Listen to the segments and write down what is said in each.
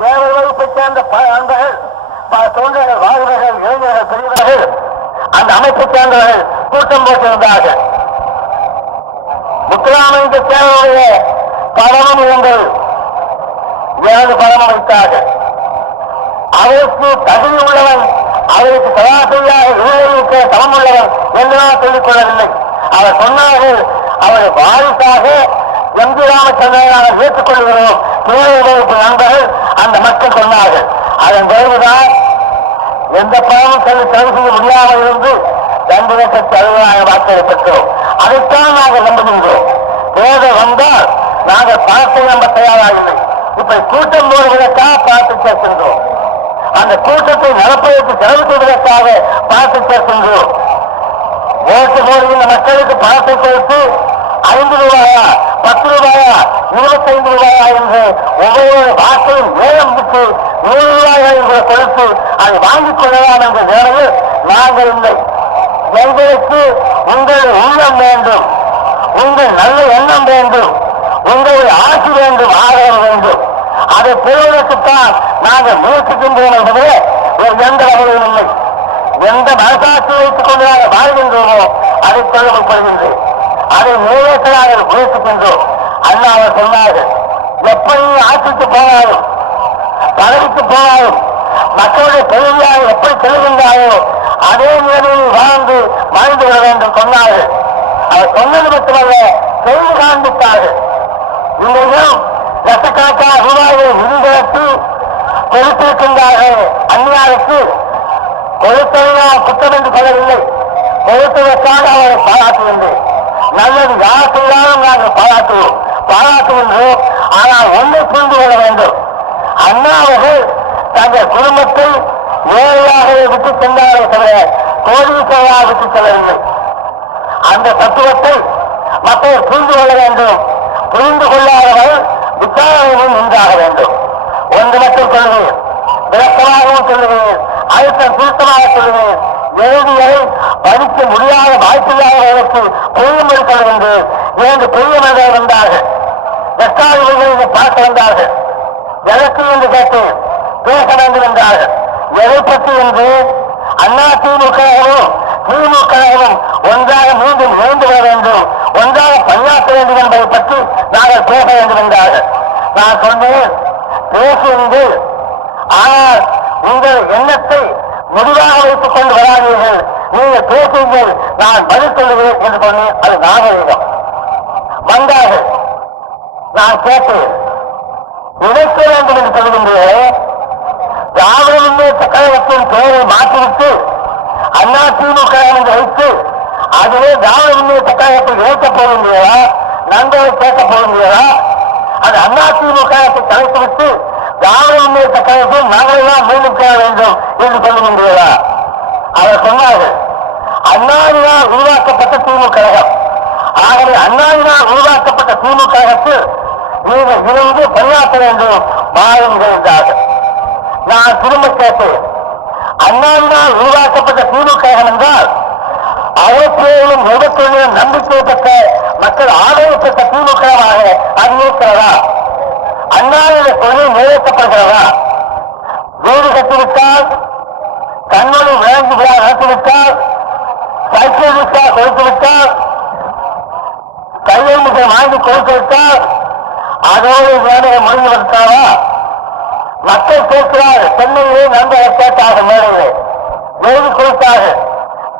தேவர்களை வகுப்பை சேர்ந்த பல பல தொண்டர்கள் வாழ்வர்கள் இளைஞர்கள் பெரியவர்கள் அந்த அமைப்பை சேர்ந்தவர்கள் கூட்டம் போட்டிருந்தார்கள். முத்துராமலிங்க தேவருடைய படமும் இருந்தது எனது படம் அமைத்தார்கள் அவருக்கு தகுதி உள்ளவன் அவருக்கு சராசரியாக இளைஞருக்கு சமம் உள்ளவன் என்று நான் சொல்லிக் கொள்ளவில்லை. அவர் சொன்னார்கள் அவரை வாரிசாக எம். ஜி ராமச்சந்திரனை நாங்கள் ஏற்றுக்கொள்கிறோம். கீழே நண்பர்கள் அந்த மக்கள் சொன்னார்கள். அதன் பிறகுதான் எந்த பணமும் சொல்லி செலவு செய்ய முடியாமல் இருந்து ரெண்டு லட்சத்தி அறுபதாயிரம் வாக்களை பெற்றோம். அதைத்தான் நாங்கள் நம்புகின்றோம். தேர்தல் வந்தால் நாங்கள் பணத்தை நம்ப தயாராகவில்லை இப்ப கூட்டம் போடுவதற்காக பணத்தை சேர்க்கின்றோம். அந்த கூட்டத்தை நடப்பதற்கு செலவு செய்வதற்காக பணத்தை சேர்க்கின்றோம். ஓட்டு போடுகின்ற மக்களுக்கு பணத்தை கொடுத்து ஐந்து ரூபாயா? பத்து ரூபாயா? இருபத்தைந்து ரூபாயா என்று ஒவ்வொரு வாக்கையும் நேரம் விட்டு நூறு ரூபாயா என்று கொடுத்து அதை வாங்கிக் கொள்ளலாம் என்ற நிலையில் நாங்கள் இல்லை. எங்களுக்கு உங்கள் உள்ளம் வேண்டும். உங்கள் நல்ல எண்ணம் வேண்டும். உங்களை ஆட்சி வேண்டும் ஆதரவு வேண்டும். அதை பெறுவதற்குத்தான் நாங்கள் முயற்சிக்கின்றோம் என்பதே ஒரு எந்த வகையிலும் இல்லை. எந்த மனசாட்சி வைத்துக் கொண்டு நாங்கள் வாழ்கின்றோமோ அதை கொள்ளப்படுகின்றேன் அதை நிறைவேற்ற நாங்கள் அண்ணா அவர் சொன்னார்கள் எப்படி ஆட்சிக்கு போனாலும் பதவிக்கு போனாலும் மக்களுடைய தொழிலாக எப்படி செல்கின்றாரோ அதே நிலையில் வாழ்ந்து வாழ்ந்து விட வேண்டும் சொன்னார்கள் அவர் சொன்னது மட்டுமல்ல செய்து காண்பித்தார்கள் இன்றையும் லட்சக்கணக்கான ரூபாயை நிதிகளுக்கு கொடுத்திருக்கின்றார்கள் அந்நியாருக்கு. கொடுத்தவர்கள் குற்றம் என்று சொல்லவில்லை. கொடுத்ததற்காக அவரை பாராட்டுகின்றேன். நல்லது யார் செய்தாலும் நாங்கள் பாராட்டுவோம். பாராட்டுகின்றோம். ஆனால் ஒன்றை புரிந்து கொள்ள வேண்டும். அண்ணா அவர்கள் தங்கள் குடும்பத்தை ஏழையாக விட்டு சென்றார்கள் தவிர கோடீஸ்வராக விட்டு செல்லவில்லை. அந்த தத்துவத்தை மக்கள் புரிந்து கொள்ள வேண்டும். புரிந்து கொள்ளாதவர்கள் விசாரணையும் உண்டாக வேண்டும். ஒன்று மட்டும் சொல்லுவேன். விளக்கமாகவும் சொல்லுவேன். அழுத்தம் சுருக்கமாக சொல்லுவேன். வேதியை படிக்க முடியாத வாய்ப்பில்லாதவர்களுக்கு இருக்கிறது என்று இரண்டு பொய்ய மனிதர் வந்தார்கள். வெட்டாளிகளை பார்க்க வந்தார்கள். எதற்கு என்று கேட்டு பேச வேண்டும் என்றார்கள். எதை பற்றி என்று? அண்ணா திமுகவும் திமுகவும் ஒன்றாக மீண்டும் இணைந்து வர வேண்டும். ஒன்றாக பணியாற்ற வேண்டும் என்பதை பற்றி நாங்கள் பேச வேண்டும் என்றார்கள். நான் சொன்னேன் பேசுங்கள். ஆனால் உங்கள் எண்ணத்தை முடிவாக வைத்துக் கொண்டு வராதீர்கள். நீங்கள் பேசுங்கள். நான் பதில் சொல்லுவேன் என்று சொன்னேன் அது நாகரிகம். வந்தார்கள். நான் கேட்டேன். நினைக்க வேண்டும் என்று சொல்கின்றேன் திராவிட முன்னேற்ற கழகத்தின் பெயரை மாற்றிவிட்டு அண்ணா திமுக என்று வைத்து அதுவே திராவிட முன்னேற்ற கழகத்தில் இணைக்கப் போகின்றதா நண்பர்கள் கேட்கப் போகின்றதா அது அண்ணா திமுக கலைத்துவிட்டு விட்டு முன்னேற்ற கழகத்தில் நாங்கள் எல்லாம் மீண்டும் பெற வேண்டும் என்று சொல்லுகின்றதா அவர் சொன்னார்கள் அண்ணாவினால் உருவாக்கப்பட்ட திமுக கழகம். ஆகவே அண்ணாவினால் உருவாக்கப்பட்ட திமுக கழகத்தில் நீங்கள் இணைந்து பணியாற்ற வேண்டும் மாறுங்கள் என்றார்கள். நான் திரும்ப கேட்டேன் அண்ணாவினால் உருவாக்கப்பட்ட திமுக கழகம் என்றால் அவற்றிலும் விபத்திலும் நம்பிக்கை பெற்ற மக்கள் ஆதரவு பெற்ற திமுகவாக அது இருக்கிறதா தொழில் நிறைவேற்றப்படுகிறதா வீடு கட்டிவிட்டால் கண்மணி விளங்கு விழா நடத்திவிட்டால் சைக்கிள் விட்டா கொடுத்துவிட்டால் விட்டால் கையில் வாங்கி கொடுத்துவிட்டால் அதோடு வேலையை முடிந்து விட்டாரா மக்கள் கேட்கிறார் சென்னையிலே நண்பர்கள் கேட்டார்கள் மேலே எழுதி கொடுத்தார்கள்.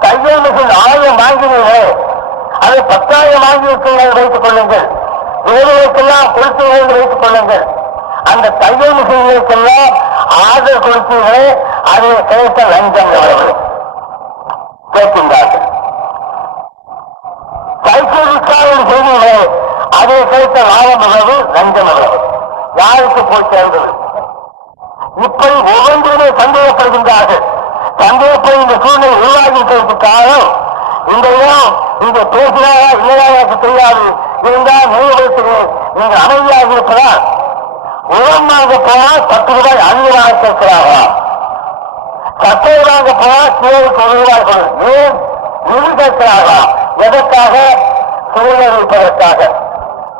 தையல் மிஷின் ஆயிரம் வாங்கினீர்கள். அதை பத்தாயிரம் வாங்கி இருக்கிறீர்கள் வைத்துக் கொள்ளுங்கள். வேலைகளுக்கெல்லாம் கொடுத்தீர்கள் வைத்துக் கொள்ளுங்கள். அந்த தையல் மிஷின்களுக்கெல்லாம் ஆதரவு கொடுத்தீர்களே அதை கிடைத்த லஞ்சம் எவ்வளவு கேட்கின்றார்கள். சைக்கிள் ரிக்ஷாவில் செய்தீர்களே அதை கிடைத்த லாபம் எவ்வளவு லஞ்சம் எவ்வளவு யாருக்கு போய் சேர்ந்தது? இப்படி ஒவ்வொன்றுமே சந்தேகப்படுகின்றார்கள். சந்தேகப்படும் இந்த சூழ்நிலை உருவாகி காரணம் இந்த இடம் நீங்க பேசினாரா இல்லையா எனக்கு தெரியாது இருந்தால் நினைவுபடுத்துகிறேன் நீங்கள் அமைதியாக இருப்பதால் உரம் வாங்க போனால் பத்து ரூபாய் அதிகமாக கேட்கிறார்களா சட்டை வாங்க போனால் கிலோவுக்கு ஒரு ரூபாய் கொடு ஏன்? நிதி கேட்கிறார்களா எதற்காக? சூழல் இருப்பதற்காக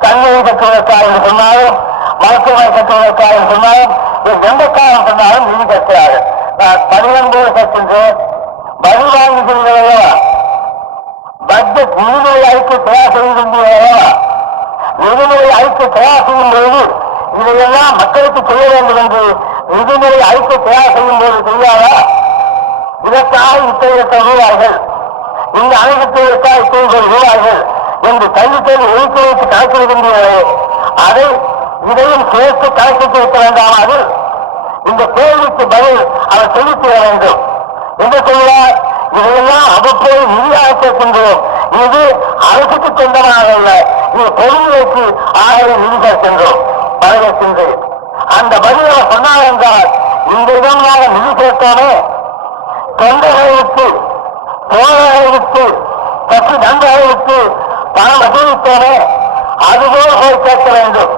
கண்ணீர் கட்டுவதற்காக சொன்னாலும் மருத்துவமனை கட்டுவதற்காக சொன்னாலும் எந்த காரணம் சொன்னாலும் நிதி கேட்கிறார்கள் நான் பனிரெண்டு கேட்கின்றேன் வரி வாங்குகிறீர்களா பட்ஜெட் நிதிநிலை அழிக்க தயார் செய்கின்றீர்களா நிதிநிலை அழிக்க தயார் செய்யும் பொழுது இதையெல்லாம் மக்களுக்கு செய்ய வேண்டும் என்று நிதிநிலை அழிக்க தயார் செய்யும் போது செய்யாதா இதற்காக இத்தகைய ரூபாய்கள் இந்த அணைக்கத்திற்காக இத்தகைய ரூபாய்கள் என்று கல்வி தேர்வு ஒதுக்கி வைத்து கணக்கிடுகின்றீர்களே. அதை இதையும் சேர்த்து கணக்கிட்டு வைக்க வேண்டாமாது இந்த கேள்விக்கு பதில் அவர் தெரிவித்து வேண்டும். என்ன சொல்கிறார் இதெல்லாம் அவ்வப்போது நிதியாக இது அரசுக்கு சொந்தமாக அல்ல. இது பொதுநிலைக்கு ஆகவே நிதி கேட்கின்றோம் வரவேற்கின்றேன் அந்த பதில் சொன்னார் என்றால் இந்த விதமாக நிதி கேட்காம தொண்டர்களுக்கு தோழர்களுக்கு கட்சி நண்பர்களுக்கு பணம் வசூலித்தோமே அதுபோல் போய் கேட்க வேண்டும்.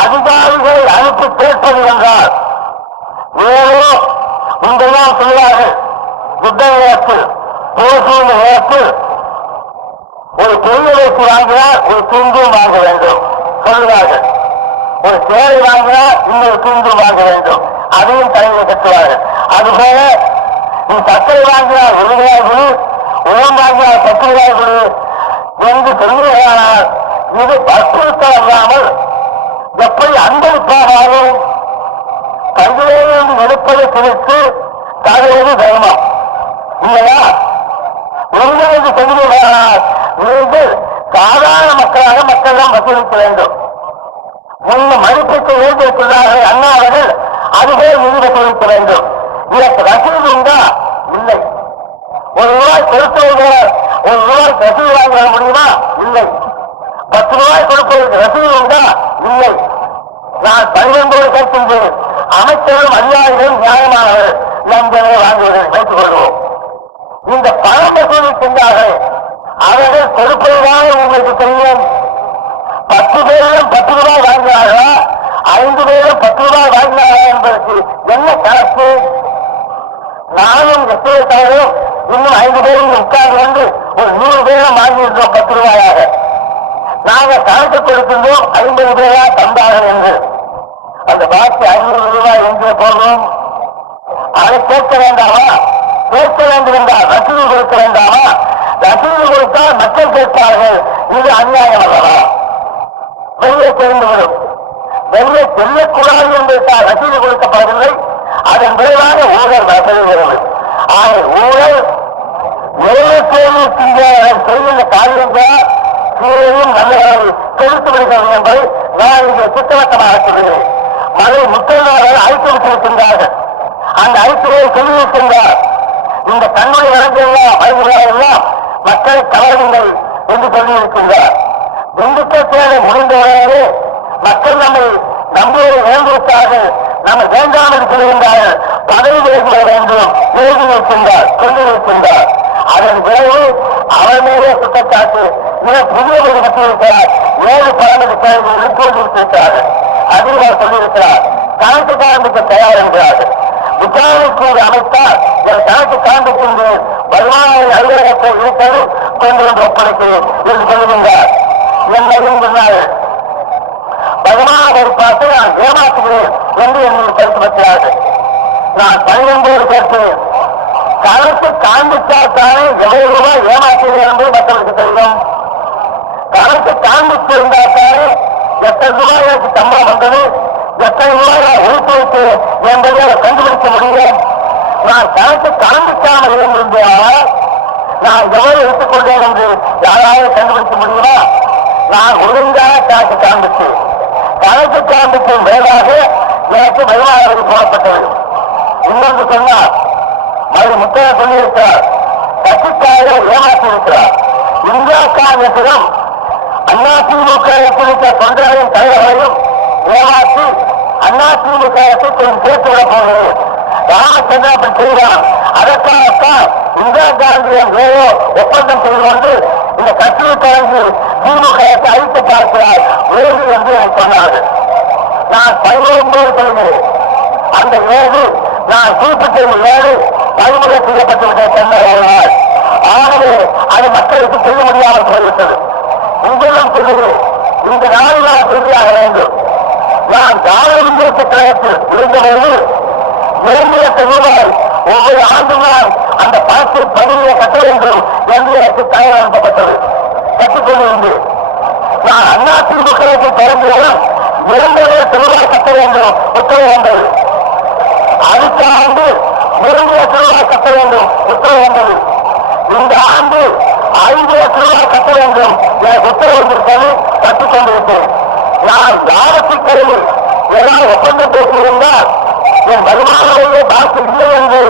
அதிகாரிகளை அனுப்பி கேட்பது என்றால் ஏதோ இங்கெல்லாம் சொல்வார்கள் யுத்த விளையாட்டு போட்டியின் நேரத்தில் ஒரு பெரிய வாங்கினா ஒரு துண்டும் வாங்க வேண்டும். சொல்லுவார்கள். ஒரு சேலை வாங்கினா இன்னொரு துண்டும் வாங்க வேண்டும். அதையும் தலையில் கட்டுவார்கள். அதுபோல நீ சர்க்கரை வாங்கினால் ஒரு ரூபாய் கொடு உரம் வாங்கினால் பத்து ரூபாய் கொடு என்று சொல்லுகிறானால் இது வற்புறுத்தல் அல்லாமல் எப்படி அன்பளிப்பானாலும் கையிலிருந்து எடுப்பதை குறித்து தகவல் தர்மம் இல்லையா? உண்மையை சொல்லுகிறானால் நீங்கள் சாதாரண மக்களாக மக்களிடம் வசூலிக்க வேண்டும். முன்ன மதிப்பிற்கு ஏற்படுத்துகிறார்கள் அண்ணா அவர்கள் அதுவே நிதி வசூலிக்க வேண்டும். இதற்கு ரசீது உண்டா? இல்லை. ஒரு ரூபாய் கொடுத்தவர்கள் ஒரு ரூபாய் ரசீது வாங்க முடியுமா? இல்லை. பத்து ரூபாய் கொடுப்பதற்கு ரசீது உண்டா? இல்லை. நான் பன்னிரண்டோடு கேட்கின்றேன். அமைச்சரும் அதிகாரிகளும் நியாயமானவர் நம்ப வாங்குவதை வைத்துக் கொள்வோம். இந்த பழம்பசூலை வசூலிக்கின்றார்கள் அவர்கள் கொடுப்பதுதான் உங்களுக்கு தெரியும். பத்து பேரிடம் பத்து ரூபாய் வாங்கினார்களா? ஐந்து பேரும் பத்து ரூபாய் வாங்கினார்களா என்பதற்கு என்ன கணக்கு? நானும் எத்தனை தவறும் இன்னும் ஐந்து பேரும் உட்கார்ந்து வந்து ஒரு நூறு பேரும் வாங்கியிருந்தோம் பத்து ரூபாயாக. நாங்கள் கணக்கு கொடுக்கின்றோம் ஐம்பது பேரா தந்தார்கள் என்று. அந்த பாக்கி ஐநூறு ரூபாய் என்று போடுறோம் அதை கேட்க வேண்டாமா? கேட்க வேண்டும் என்றால் ரசீது கொடுக்க வேண்டாமா ரசீது கொடுத்தால் மக்கள் கேட்பார்கள். இது அநியாயம் அல்லவா வெளியே தெரிந்துவிடும் வெளியே செல்லக்கூடாது என்பதற்காக ரசீது கொடுக்கப்படவில்லை. அதன் விளைவாக ஊழல் நடைபெறுகிறது ஆக ஊழல் எவ்வளவு செய்கின்ற காரியங்கள் கீழையும் நல்லவர்கள் செலுத்தி விடுகிறது என்பதை நான் இங்கே திட்டவட்டமாக சொல்கிறேன். மழை முத்தல்வார்கள் அழைத்து விட்டிருக்கின்றார்கள். அந்த அழைப்புகளை சொல்லியிருக்கின்றார். இந்த கண்ணுடைய வழங்கெல்லாம் வருகிறாரெல்லாம் மக்களை தவறுங்கள் என்று சொல்லியிருக்கின்றார். திண்டுக்கல் தேவை முடிந்தவர்களே மக்கள் நம்மை நம்புவதை வேண்டுவிட்டார்கள். நம்ம வேண்டாமல் சொல்கின்றார்கள் பதவி விலகிட வேண்டும். எழுதி நிற்கின்றார். சொல்லி நிற்கின்றார். அதன் விளைவு அவர் மேலே குற்றச்சாட்டு மிக புதிய ஒரு கட்டியிருக்கிறார். ஏழு பன்னெண்டு பேர்கள் எழுப்பியிருக்கிறார்கள் அதில் அவர் சொல்லியிருக்கிறார் கணக்கு காண்பிக்க தயார் என்கிறார்கள். விசாரணைக்கு ஒரு அமைத்தால் என் கணக்கு காண்பிக்கின்றேன் வருமான அலுவலகத்தை இருப்பது கொண்டு வந்து ஒப்படைக்கிறேன் என்று சொல்லுகின்றார். என்னையும் சொன்னார்கள் வருமான பார்த்து நான் ஏமாற்றுகிறேன் என்று என்னை கருத்து நான் பன்னிரண்டோடு கருத்து கணக்கு காண்பித்தால்தானே எவ்வளவு ரூபாய் ஏமாற்றுகிறேன் என்று மக்களுக்கு தெரியும். கணக்கு காண்பித்து இருந்தால்தானே எத்தனை ரூபாய் எனக்கு சம்பளம் வந்தது? எத்தனை ரூபாய் நான் என்பதை அதை கண்டுபிடிக்க முடியும் நான் கணக்கு கலந்துக்காமல் இருந்திருந்தால் நான் எவ்வளவு எடுத்துக்கொண்டேன் என்று யாராவது கண்டுபிடிக்க முடியுமா? நான் ஒழுங்காக கணக்கு காண்பித்து கணக்கு காண்பிக்கும் வேறாக எனக்கு வருமானவரி போடப்பட்டது இன்னொன்று சொன்னார் மறு முத்தைய சொல்லியிருக்கிறார் கட்சிக்காரர்கள் ஏமாற்றி இருக்கிறார் இந்தியா காங்கிரசிடம் அண்ணா திமுக குறித்த தொண்டர்களின் தலைவர்களையும் ஏமாற்றி அண்ணா திமுக கொஞ்சம் சேர்த்து விட போகிறது ராமச்சந்திரன் அப்படி செய்கிறார் அதற்காகத்தான் இந்திரா காந்தியின் ஏதோ ஒப்பந்தம் செய்து கொண்டு இந்த கட்சியை தொடங்கி திமுக அழித்து பார்க்கிறார் வேறு என்று சொன்னார்கள் நான் பதினொன்பது சொல்கிறேன் அந்த வேறு நான் குறிப்பிட்ட வேறு பறிமுறை செய்யப்பட்டு விட்டேன் சொன்னார் ஆகவே அது மக்களுக்கு செய்ய முடியாமல் போய்விட்டது. உங்களிடம் சொல்கிறேன் இந்த நாளில் நான் சொல்லியாக வேண்டும். நான் திராவிட கழகத்தில் இருந்தபோது ஒவ்வொரு ஆண்டும் நான் அந்த பணத்தை பதிவு கட்ட வேண்டும் என்று எனக்கு தயார் அனுப்பப்பட்டது நான் அண்ணா திமுகவுக்கு திறந்தவுடன் இரண்டு லட்சம் ரூபாய் கட்ட வேண்டும். உத்தரவு வந்தது. அடுத்த ஆண்டு இரண்டு லட்சம் கட்ட வேண்டும். உத்தரவு வந்தது. இந்த ஆண்டு ஐந்து லட்சம் ரூபாய் கட்ட வேண்டும். எனக்கு உத்தரவு வந்திருப்பது கற்றுக்கொண்டிருக்கிறேன் நான் லாபத்தில் கருதி ஒப்பந்தம் போட்டிருந்தால் என் வருமானமே பாக்கி இல்லை என்று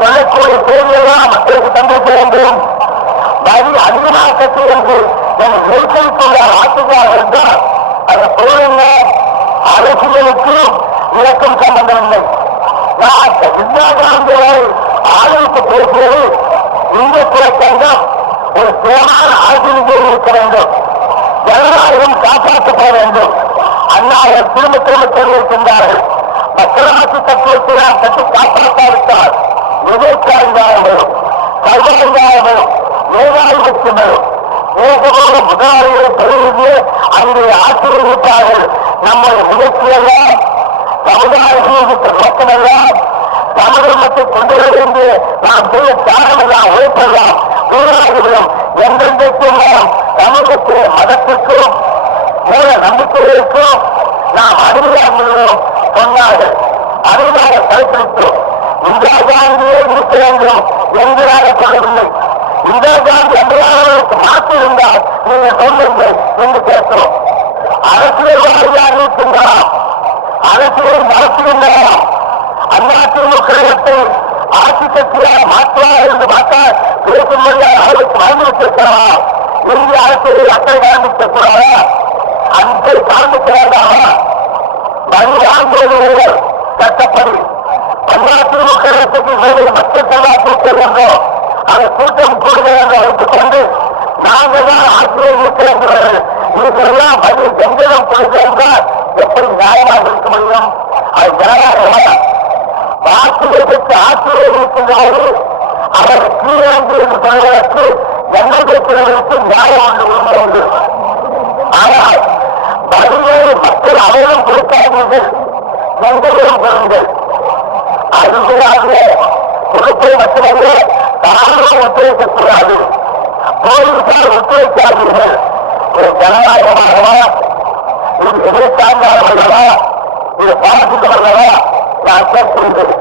சொல்லக்கூடிய செய்தியெல்லாம் மக்களுக்கு தந்திருக்க வேண்டும். வரி அதிகமாக என்று என் நெருக்கடிக்குள்ள ஆட்சியாக இருந்தால் அந்த பொருள் என்ன? அரசியலுக்கும் இலக்கம் சம்பந்தம் இல்லை. நான் இந்தியா காந்தியை ஆதரித்து பேசுவது இந்திய துறைக்கங்கம் ஒரு சுயமான ஆசிரியர் இருக்க காப்பாற்றப்பட வேண்டும் அண்ணாவர் திரும்ப திரும்ப தெரிவிக்கின்றார்கள் மக்களாட்சி தத்துவத்தை நாம் கட்டி காப்பாற்றாவிட்டால் விவேகானந்தாயம் வரும் சர்வானந்தாயம் வரும் மேகாதிபத்தியம் வரும் தேசபோக முதலாளிகளை பெறுவது அங்கே ஆசீர்வதிப்பார்கள் நம்முடைய முயற்சியெல்லாம் சமுதாயத்திற்கு நோக்கமெல்லாம் சமதர்மத்தை கொண்டு வந்து நாம் செய்ய தியாகமெல்லாம் உழைப்பெல்லாம் வீராகிவிடும் என்றென்றைக்கும் நாம் சமூகத்திலே மதத்திற்கும் மூல நம்பிக்கைகளுக்கும் நாம் அடிமையாகிறோம் சொன்னார்கள். அடிமையாக கருத்திருக்கிறோம் இந்திரா காந்தியே இருக்க வேண்டும். என்கிறாக சொல்லவில்லை. இந்திரா காந்தி அன்றாடங்களுக்கு மாற்றி இருந்தால் நீங்கள் சொல்லுங்கள் என்று கேட்கிறோம். அரசியல்வாதியாக இருக்கின்றோம் அரசியல் நடத்துகின்றனர் அதிமுக கழகத்தை ஆட்சி கட்சியாக மாற்றுவார் என்று பார்த்தால் பேசும்படியாக அவருக்கு மறந்துவிட்டிருக்கிறார் இந்திய அரசியலில் அக்கறை காண்பிக்கக்கூடாதா அன்பை காண்பிக்கிறார்களா பணியாற்றுவது சட்டப்படி அதிமுக வேறு மக்கள் கூட்ட வேண்டும் அந்த கூட்டம் கூடுதல் என்று வைத்துக் கொண்டு நாங்கள் தான் ஆசிரியர் இருக்கிறார்கள் இதுக்கெல்லாம் பதில் கொடுத்திருந்தால் எப்படி நியாயமாக இருக்க முடியும்? அது ஜனநாயகமா? வாக்குகளுக்கு ஆசிரியர் இருக்கின்றார்கள் அவர் கீழே என்று சொல்வதற்கு எங்கள் நியாயம் ஒன்று உண்மை உண்டு. ஆனால் மக்கள் அவரும் கொடுக்காதீர்கள் எங்களும் பெறுங்கள் அதுகிறாக பொறுப்பை மட்டுமல்ல தாங்களும் ஒத்துழைக்கக்கூடாது போலீசார் ஒத்துழைக்காதீர்கள் ஒரு ஜனநாயகமாகவா? இது எதிர்த்தாண்டாளர்களா இது பாதித்தவர்களா நான் கேட்கின்றேன்.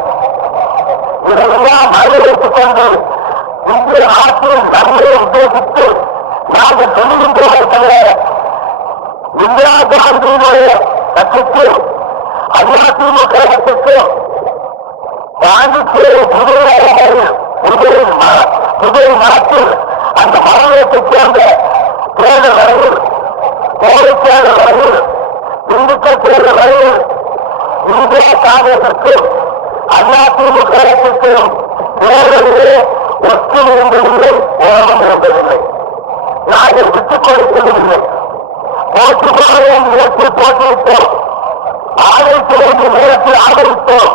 இதையெல்லாம் மறுவைத்துக் கொண்டு இந்திய நாட்டின் தன்மையை உத்தேசித்து நாங்கள் சொல்லுகின்றோம் தவிர இந்தியா காந்தியினுடைய கட்சிக்கு அதிமுக கழகத்திற்கு பாண்டிச்சேரி புதுவை புதுவை ம- மரத்தில் அந்த மரணத்தைச் சேர்ந்த தேர்தல் வரையில் கோவை தேர்தல் வரையில் இந்துக்கள் தேர்தல் வரையில் இந்தியா காங்கிரசுக்கும் அதிமுக கழகத்திற்கும் தேர்தலிலே ஒற்றுமை இருந்ததில்லை ஓரம் இருந்ததில்லை நாங்கள் விட்டுக் கொடுக்கவில்லை போட்டுக் கொள்ள வேண்டிய நேரத்தில் போட்டுவிட்டோம் ஆதரிக்க ஆதரித்தோம்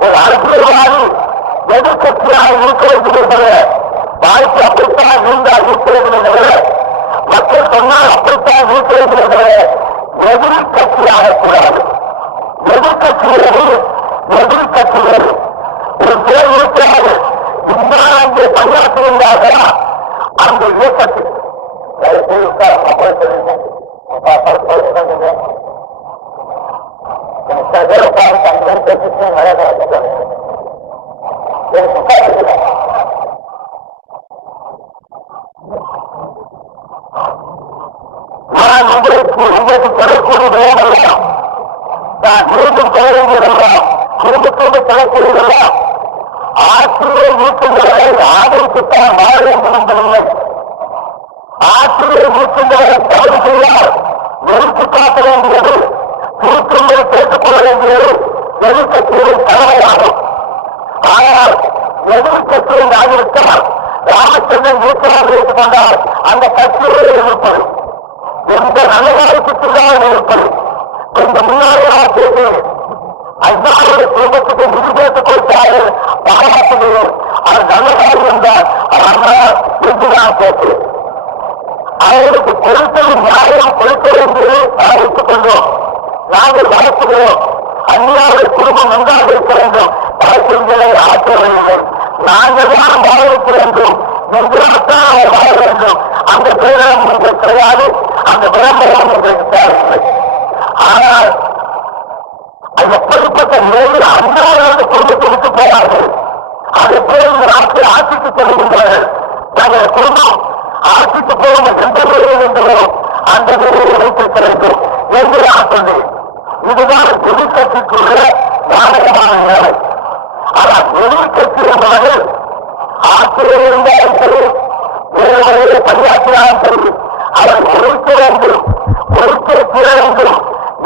ஒரு அரசியல்வாதி எதிர்கட்சியாக இருக்க என்பது வாய்ப்பு அப்படித்தான் இருந்தால் இருக்க என்பது மக்கள் சொன்னால் அப்படித்தான் இருக்க என்பது எதிர்கட்சியாக கூடாது எதிர்கட்சிகள் ஒரு பேர் இன்றால் அங்கே பணியாற்றுகின்றார்களா அந்த இயக்கத்தில். அப்படி செய்து உட்கார அப்புறம் சொல்லுங்க. அப்பா, அப்பா, சொல்லுங்க. ஆதரித்துத்தான் வேண்டும் என்பதில்லை ஆசிரியர் இருக்கின்றவரை தவறு காட்ட வேண்டியது திருத்தங்களை கேட்டுக்கொள்ள வேண்டியது எதிர்கட்சிகளின் கடமையாகும் ஆனால் எதிர்கட்சியின் ஆகிவிட்டால் ராமச்சந்திரன் இருக்கிறார்கள் ஏற்றுக்கொண்டால் அந்த கட்சியை எந்த நல்ல இருப்பது கொஞ்சம் முன்னாடியாக பேசுகிறேன் அல்லாவுடைய குடும்பத்துக்கு முடிவேற்றுக் கொடுத்தார்கள். பாராட்டுகிறேன் அது நல்ல காலம் என்றால் அவர்களுக்கு கொடுத்தது நியாயம் கொடுத்தது என்று நாம் எடுத்துக்கொண்டோம் நாங்கள் வளர்த்துகிறோம் அந்நியாவுடைய குடும்பம் நன்றாக இருக்க வேண்டும். வழக்கங்களை ஆற்ற வேண்டும். நாங்கள் தான் வாழ வேண்டும். நன்றாகத்தான் அவர் வாழ வேண்டும். அந்த பிரேரம் ஒன்று கிடையாது. அந்த விளம்பரம் ஒன்று தேவையில்லை ஆனால் அது எப்படிப்பட்ட நிலையில் அன்றாட குடும்பத்தை விட்டு போவார்கள் அது போய் இந்த நாட்டில் ஆட்சிக்கு செல்கின்றனர் தங்கள் குடும்பம் ஆட்சிக்கு போகும் எந்த நிலையில் அந்த நிலையில் வைத்திருக்க என்று நான் சொன்னேன் இதுதான் எதிர்கட்சிக்குள்ள நாடகமான நிலை. ஆனால் எதிர்கட்சி என்பவர்கள் ஆசிரியர் இருந்தாலும் சரி ஒரு வகையில் பணியாற்றினாலும் சரி அவர் ஒழிக்க வேண்டும் ஒழித்திருக்க வேண்டும்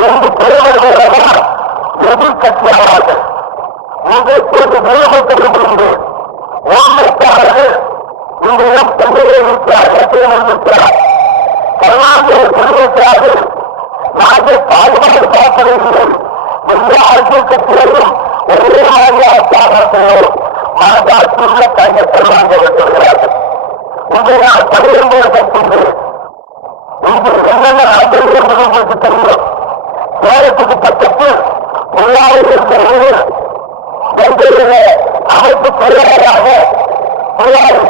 என்று பெருமைகள் எதிர்கட்சியாளர்கள் இங்கே இப்போது நிலைமைக்க விரும்புகின்றேன் ஓமைக்காரர்கள் இன்றையும் தொழிலை இருக்கிறார் கட்சியில் இருக்கிறார் கருணாநிதி தெரிவிக்கிறார்கள் நாங்கள் பாதுகாப்பு பார்ப்பதில்லை எல்லா அரசியல் கட்சிகளும் ஒரே மாதிரியாக பாராட்டுகிறோம் மனதாட்சியுள்ள கலைஞர் கருணாநிதி இருக்கிறார்கள் இங்கே நான் பகிர்ந்து கட்சிகிறேன் இங்கு என்னென்ன நடந்தது என்பது உங்களுக்கு தெரியும் சேலத்துக்கு பக்கத்தில் உள்ளாவில் இருந்த ஊர் எங்களுடைய அமைப்பு செயலாளராக உள்ளாறு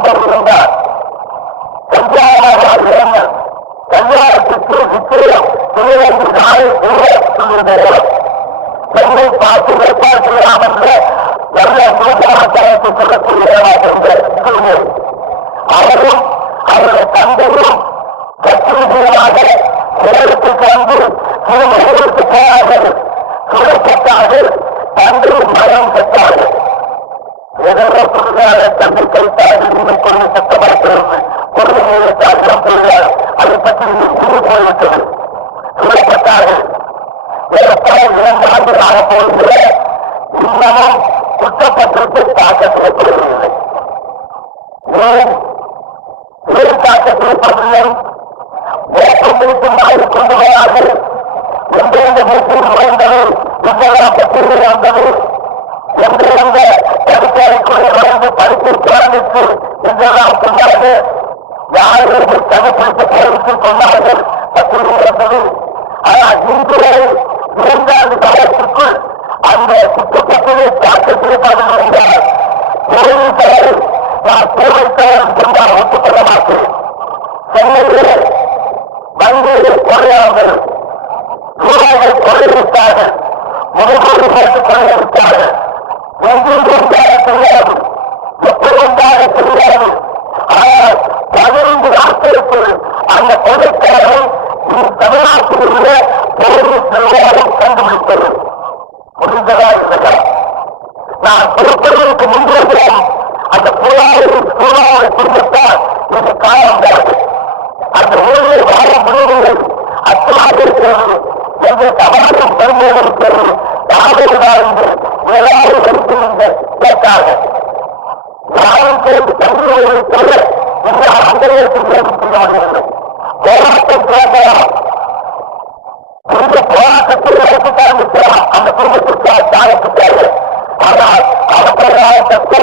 சுற்றுலாமன்றம் இருந்தார் கல்யாணமாக இளைஞர் கல்யாணத்துக்கு நிச்சயம் திருவள்ளி நாளை சொல்லியிருந்தார்கள் பார்த்து ஏற்பாடு செய்யலாம் என்ற நல்ல நூற்றாண்டு சொல்லக்கூடிய அவரும் அவருடைய தந்தையும் கட்சியாக சிலருக்கு கலந்து சில மகளுக்கு போனார்கள். சுடப்பட்டார்கள் தந்தை மரம் பெற்றார்கள். ஏதோ புதுதாக தந்தை கைத்தார்கள் இன்னும் கொஞ்சம் சட்டப்படுத்துகிறது அதை பற்றி குரு போய்விட்டது சுடப்பட்டார்கள் ஏறத்தாழ இரண்டு ஆண்டுகளாக போகிற இன்னமும் குற்றப்பத்திரத்தை தாக்கல் செய்யப்படவில்லை ஏன் ஏன் தாக்கல் கொண்டு எந்தெந்த நுழைந்தது எந்தெல்லாம் வந்தது எந்தெந்த படிப்பறைக்குள்ள நுழைந்து படித்து திறந்துச்சு என்றெல்லாம் சொன்னார்கள் யாரும் தனிப்படுத்த பயிற்சி சொன்னார்கள் பத்திரிகை வந்தது ஆனால் இன்று வரை இரண்டாண்டு காலத்திற்குள் அந்த குற்றப்பத்திரை தாக்கல் செய்யப்படவில்லை பொருள் தவறு நான் தேவை தவறு சொன்னால் ஒப்புக்கொள்ள மாட்டேன் சென்னையிலே வங்கியில் கொள்ளையாளர்கள் ரூபாய்கள் கொள்ளையிட்டார்கள் முதல் போட்டு கொள்ளையிட்டார்கள் எங்கிருந்து அந்த கொள்ளைக்காரரை தமிழ்நாட்டில் உள்ள போலீஸ் நிர்வாகம் கண்டுபிடித்தது புரிந்ததா இல்லையா நான் பொறுப்பதற்கு முன்பு அந்த புலாவை புலாவை குடும்பத்தால் இது காலம் அந்த ஊரில் வாழ முடியவில்லை அச்சமாக இருக்கிறது என்ற தவறான பெருமையாக இருக்கிறது யாருதான் என்று ஏதாவது கருத்துங்க கேட்டார்கள் யாரும் சேர்ந்து தங்குவதை தவிர இந்த போராட்டம் இந்த போராட்டத்தில் நடத்தி ஆரம்பிக்கலாம் அந்த குடும்பத்திற்காக தியாகத்துக்காக ஆனால் அவசரத்தை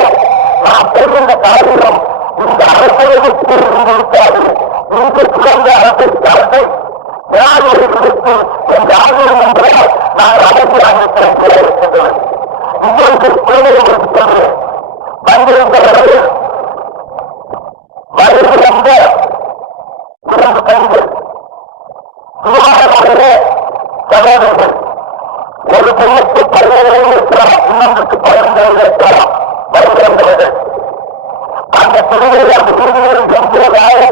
நாம் பெறுகின்ற காரணம் இந்த அரசியலுக்கு இருந்திருக்காது இந்த சிறந்த அரசை அரசை யாரும் கொடுத்து என் ஆதரவு என்றால் நான் அரசியலாக இருக்கிறேன் உங்களுக்கு குழந்தைகள் இருக்கிறது வந்திருந்தவர்கள் வருகின்ற இரண்டு சகோதரர்கள் ஒரு பெண்ணுக்கு பதினேழு இருக்கலாம் இன்னொன்றுக்கு பதினேழு இருக்கலாம் வருகிறவர்கள் அந்த பிரிவில் அந்த பிரிவுகளில் எண்பதாயிர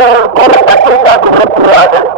Eu não sei se você está me ouvindo.